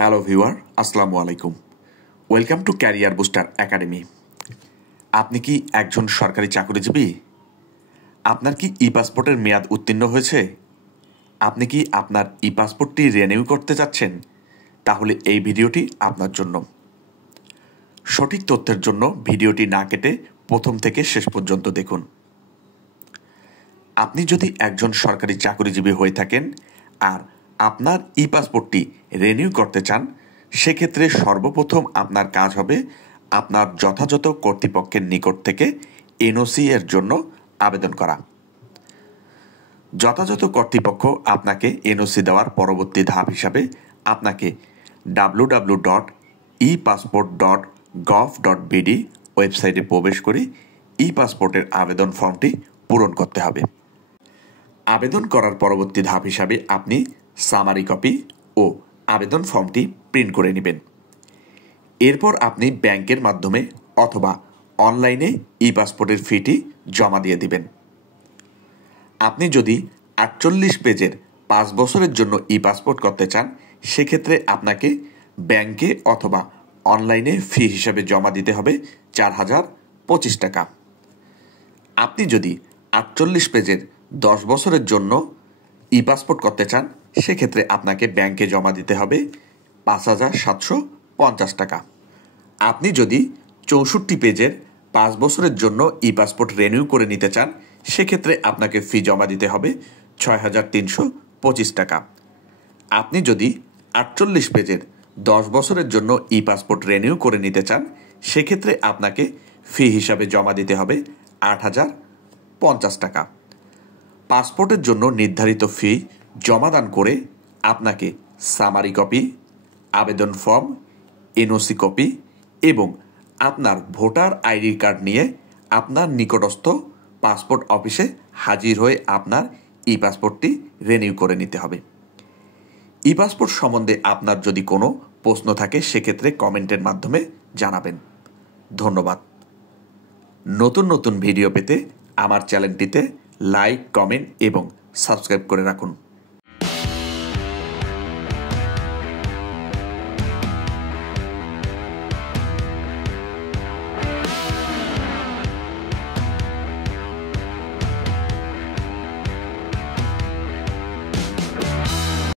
Hello viewer, আসসালামু আলাইকুম। Welcome to career booster academy. আপনি কি একজন সরকারি চাকরিজীবী? আপনার কি ই পাসপোর্টের মেয়াদ উত্তীর্ণ হয়েছে? আপনি কি আপনার ই পাসপোর্টটি রিনিউ করতে চাচ্ছেন? তাহলে এই ভিডিওটি আপনার জন্য। সঠিক তথ্যের জন্য ভিডিওটি না কেটে প্রথম থেকে শেষ পর্যন্ত দেখুন। আপনি যদি একজন সরকারি চাকরিজীবী হয়ে থাকেন আর আপনার ই পাসপোর্টটি রিনিউ করতে চান, সেক্ষেত্রে সর্বপ্রথম আপনার কাজ হবে আপনার যথাযথ কর্তৃপক্ষের নিকট থেকে এনওসি এর জন্য আবেদন করা। যথাযথ কর্তৃপক্ষ আপনাকে এনওসি দেওয়ার পরবর্তী ধাপ হিসাবে আপনাকে www.epassport.gov.bd ওয়েবসাইটে প্রবেশ করে ই পাসপোর্টের আবেদন ফর্মটি পূরণ করতে হবে। আবেদন করার পরবর্তী ধাপ হিসাবে আপনি সামারি কপি ও আবেদন ফর্মটি প্রিন্ট করে নেবেন। এরপর আপনি ব্যাংকের মাধ্যমে অথবা অনলাইনে ই পাসপোর্টের ফিটি জমা দিয়ে দিবেন। আপনি যদি 48 পেজের 5 বছরের জন্য ই পাসপোর্ট করতে চান, সেক্ষেত্রে আপনাকে ব্যাংকে অথবা অনলাইনে ফি হিসাবে জমা দিতে হবে 4025 টাকা। আপনি যদি 48 পেজের 10 বছরের জন্য ই পাসপোর্ট করতে চান, সেক্ষেত্রে আপনাকে ব্যাংকে জমা দিতে হবে 5750 টাকা। আপনি যদি 64 পেজের 5 বছরের জন্য ই পাসপোর্ট রিনিউ করে নিতে চান, সেক্ষেত্রে আপনাকে ফি জমা দিতে হবে 6325 টাকা। আপনি যদি 48 পেজের 10 বছরের জন্য ই পাসপোর্ট রিনিউ করে নিতে চান, সেক্ষেত্রে আপনাকে ফি হিসাবে জমা দিতে হবে 8050 টাকা। পাসপোর্টের জন্য নির্ধারিত ফি জমাদান করে আপনাকে সামারি কপি, আবেদন ফর্ম, এনওসি কপি এবং আপনার ভোটার আইডি কার্ড নিয়ে আপনার নিকটস্থ পাসপোর্ট অফিসে হাজির হয়ে আপনার ই পাসপোর্টটি রিনিউ করে নিতে হবে। ই পাসপোর্ট সম্বন্ধে আপনার যদি কোনো প্রশ্ন থাকে, সেক্ষেত্রে কমেন্টের মাধ্যমে জানাবেন। ধন্যবাদ। নতুন নতুন ভিডিও পেতে আমার চ্যানেলটিতে লাইক, কমেন্ট এবং সাবস্ক্রাইব করে রাখুন।